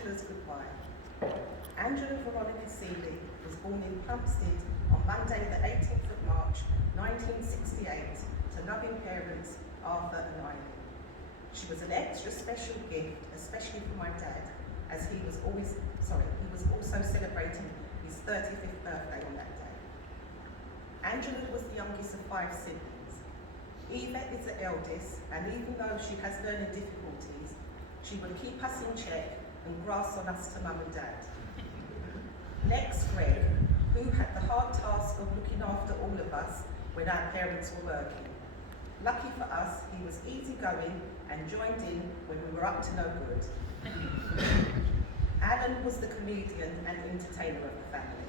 Angela's goodbye. Angela Veronica Sealey was born in Plumstead on Monday the 18th of March 1968 to loving parents Arthur and Eileen. She was an extra special gift, especially for my dad, as he was also celebrating his 35th birthday on that day. Angela was the youngest of 5 siblings. Eva is the eldest, and even though she has learning difficulties, she would keep us in check and grass on us to mum and dad. Next, Greg, who had the hard task of looking after all of us when our parents were working. Lucky for us, he was easygoing and joined in when we were up to no good. Alan was the comedian and entertainer of the family.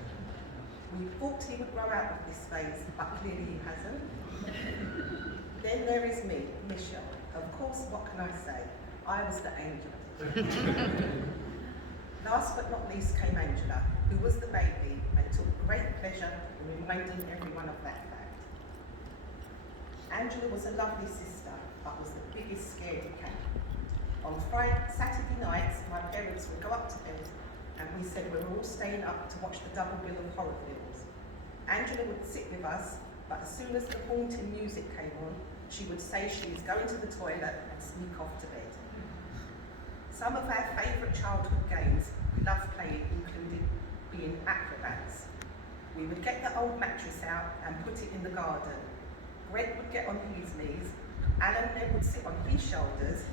We thought he would grow out of this phase, but clearly he hasn't. Then there is me, Michelle. Of course, what can I say? I was the angel. Last but not least came Angela, who was the baby and took great pleasure in reminding everyone of that fact. Angela was a lovely sister, but was the biggest scaredy cat. On Saturday nights, my parents would go up to bed and we said we were all staying up to watch the double bill of horror films. Angela would sit with us, but as soon as the haunting music came on, she would say she is going to the toilet and sneak off to bed. Some of our favourite childhood games we loved playing included being acrobats. We would get the old mattress out and put it in the garden. Greg would get on his knees, Alan then would sit on his shoulders,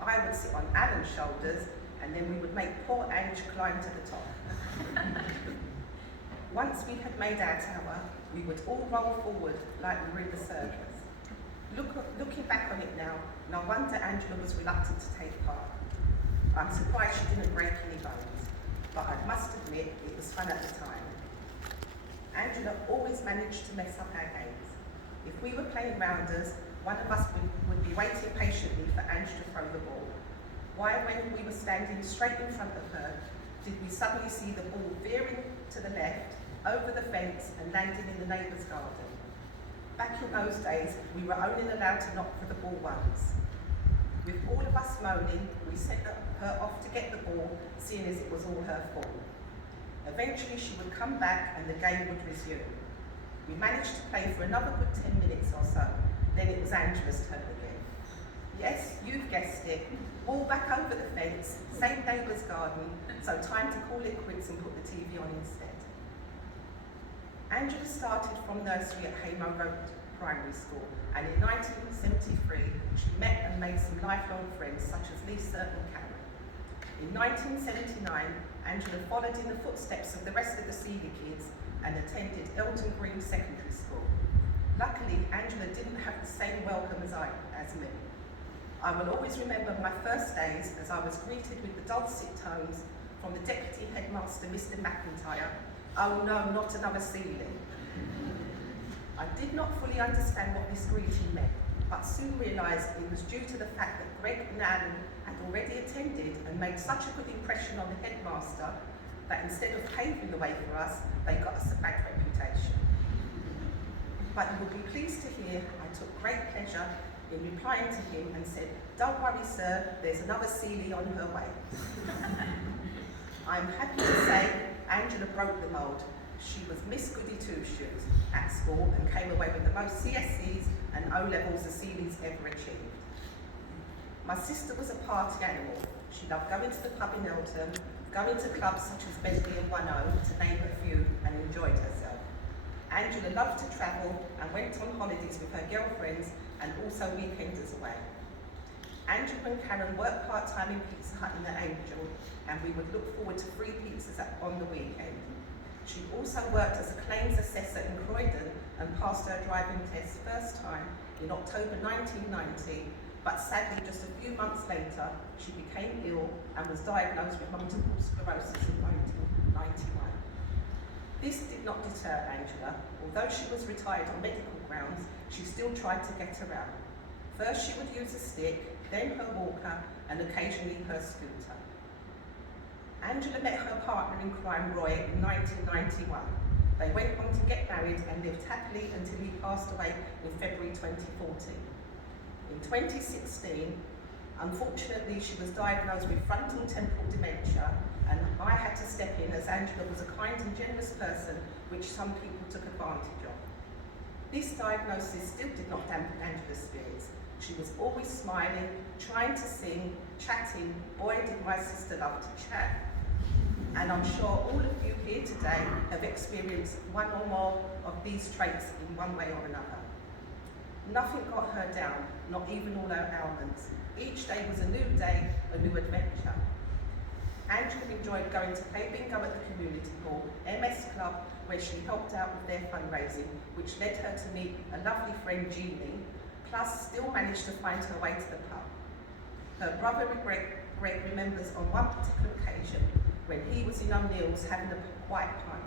I would sit on Alan's shoulders, and then we would make poor Ange climb to the top. Once we had made our tower, we would all roll forward like we were in the circus. Looking back on it now, no wonder Angela was reluctant to take part. I'm surprised she didn't break any bones, but I must admit it was fun at the time. Angela always managed to mess up our games. If we were playing rounders, one of us would be waiting patiently for Ange to throw the ball. Why, when we were standing straight in front of her, did we suddenly see the ball veering to the left, over the fence and landing in the neighbour's garden? Back in those days, we were only allowed to knock for the ball once. With all of us moaning, we sent her off to get the ball, seeing as it was all her fault. Eventually she would come back and the game would resume. We managed to play for another good 10 minutes or so, then it was Angela's turn again. Yes, you've guessed it, ball back over the fence, same neighbour's garden, so time to call it quits and put the TV on instead. Angela started from nursery at Haymow Road Primary School, and in 1973 she met and made some lifelong friends such as Lisa and Karen. In 1979, Angela followed in the footsteps of the rest of the Sealey kids and attended Elton Green Secondary School. Luckily, Angela didn't have the same welcome as me. I will always remember my first days as I was greeted with the dulcet tones from the Deputy Headmaster, Mr. McIntyre. Oh no, not another Sealey. I did not fully understand what this greeting meant, but soon realised it was due to the fact that Greg and Alan had already attended and made such a good impression on the headmaster that instead of paving the way for us, they got us a bad reputation. But you will be pleased to hear I took great pleasure in replying to him and said, "Don't worry, sir, there's another Sealey on her way." I'm happy to say Angela broke the mould. She was Miss Goody Two-Shoes at school and came away with the most CSCs and O-levels the Sealeys ever achieved. My sister was a party animal. She loved going to the pub in Elton, going to clubs such as Bentley and 10, to name a few, and enjoyed herself. Angela loved to travel and went on holidays with her girlfriends and also weekenders away. Angela and Karen worked part-time in Pizza Hut in the Angel, and we would look forward to free pizzas on the weekend. She also worked as a claims assessor in Croydon and passed her driving test first time in October 1990, but sadly just a few months later she became ill and was diagnosed with multiple sclerosis in 1991. This did not deter Angela. Although she was retired on medical grounds, she still tried to get around. First she would use a stick, then her walker, and occasionally her scooter. Angela met her partner in crime, Roy, in 1991. They went on to get married and lived happily until he passed away in February 2014. In 2016, Unfortunately, she was diagnosed with frontal temporal dementia, and I had to step in as Angela was a kind and generous person, which some people took advantage of. This diagnosis still did not dampen Angela's spirits. She was always smiling, trying to sing, chatting. Boy, did my sister love to chat. And I'm sure all of you here today have experienced one or more of these traits in one way or another. Nothing got her down, not even all her ailments. Each day was a new day, a new adventure. Angela enjoyed going to play bingo at the community hall, MS Club, where she helped out with their fundraising, which led her to meet a lovely friend, Jeannie, plus still managed to find her way to the pub. Her brother Greg remembers on one particular occasion when he was in O'Neill's having a quiet time,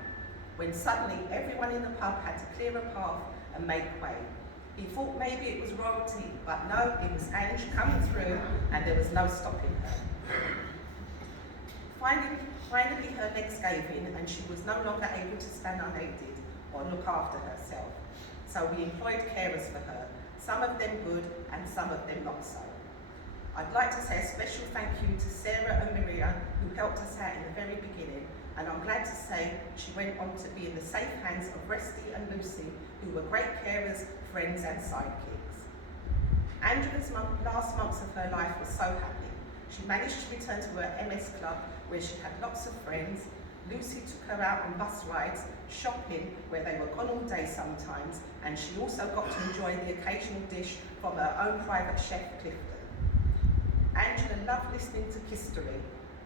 when suddenly everyone in the pub had to clear a path and make way. He thought maybe it was royalty, but no, it was Ange coming through and there was no stopping her. Finally her legs gave in and she was no longer able to stand unaided or look after herself. So we employed carers for her, some of them good and some of them not so. I'd like to say a special thank you to Sarah and Maria, who helped us out in the very beginning, and I'm glad to say she went on to be in the safe hands of Resty and Lucy, who were great carers, friends and sidekicks. Angela's last months of her life was so happy. She managed to return to her MS Club, where she had lots of friends. Lucy took her out on bus rides, shopping, where they were gone all day sometimes, and she also got to enjoy the occasional dish from her own private chef, Clifton. Angela loved listening to history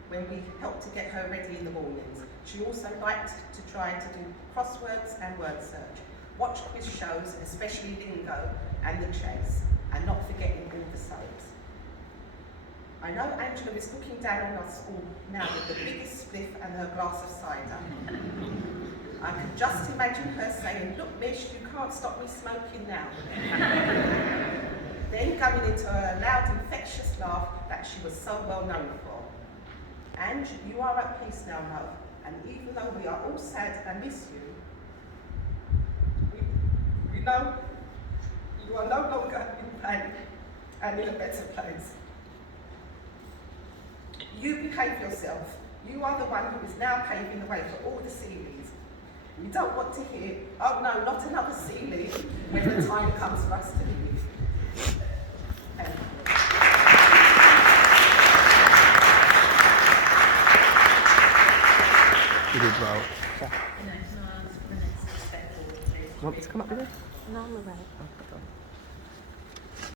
when we helped to get her ready in the mornings. She also liked to try to do crosswords and word search, watch quiz shows, especially Lingo and The Chase, and not forgetting all the soaps. I know Angela is looking down on us all now with the biggest spliff and her glass of cider. I can just imagine her saying, "Look, miss, you can't stop me smoking now." Then going into her loud, infectious laugh that she was so well known for. "Ange, you are at peace now, love, and even though we are all sad and miss you, we know you are no longer in pain and in a better place. You behave yourself. You are the one who is now paving the way for all the Sealeys. We don't want to hear, 'Oh no, not another Sealey,' when the time comes for us to leave." You did well. Yeah. Want me to come up with it? No, I'm alright. Oh,